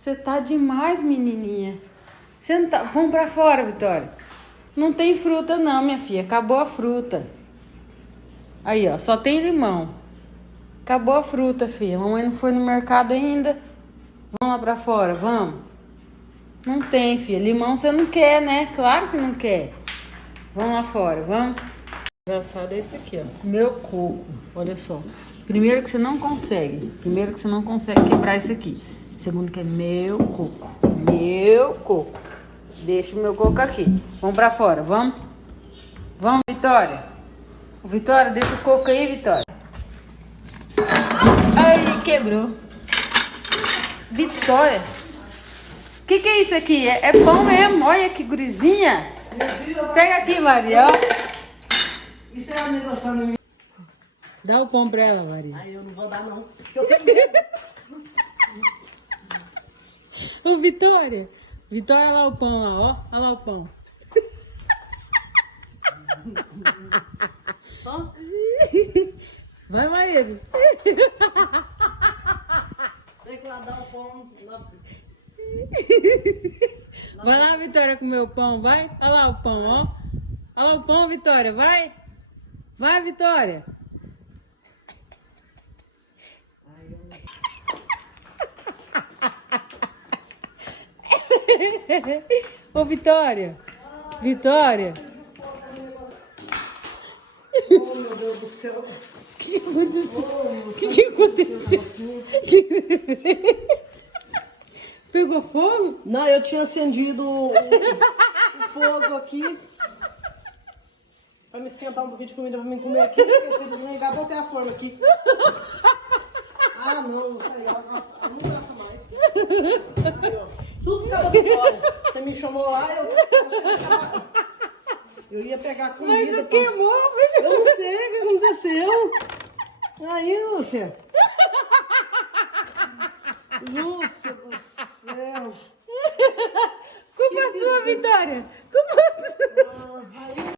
Você tá demais, menininha. Você não tá... Vamos pra fora, Vitória. Não tem fruta não, minha filha. Acabou a fruta. Aí, ó. Só tem limão. Acabou a fruta, filha. Mamãe não foi no mercado ainda. Vamos lá pra fora, vamos. Não tem, filha. Limão você não quer, né? Claro que não quer. Vamos lá fora, vamos. Engraçado é esse aqui, ó. Meu coco. Olha só. Primeiro que você não consegue. Primeiro que você não consegue quebrar isso aqui. Segundo que é meu coco. Meu coco. Deixa o meu coco aqui. Vamos pra fora, vamos? Vamos, Vitória. Vitória, deixa o coco aí, Vitória. Ai, quebrou. Vitória. O que é isso aqui? É pão mesmo. Olha que gurizinha. Pega aqui, Maria, ó. Isso é um negócio. Dá o pão pra ela, Maria. Aí eu não vou dar, não. Eu tenho medo. Ô, Vitória. Vitória, olha lá o pão lá, ó. Olha lá o pão. Ó. Vai, Maíra. Tem que lá dar o pão. Vai lá, Vitória, comer o pão, vai. Olha lá o pão, ó. Olha lá o pão, Vitória, vai. Vai, Vitória. Ô, Vitória. Vitória. Oh, meu Deus do céu. O que aconteceu? O que aconteceu? Pegou fogo? Não, eu tinha acendido o fogo aqui. Pra me esquentar um pouquinho de comida pra mim comer aqui. Esqueci de desligar, botei a forma aqui. Ah, não, isso aí, não graça mais. Aí, ó, tudo por causa do fora. Você me chamou lá, eu ia pegar comida. Mas eu pra... queimou, Eu não sei o que aconteceu. Aí, Lúcia. Lúcia do céu. Culpa sua, Vitória.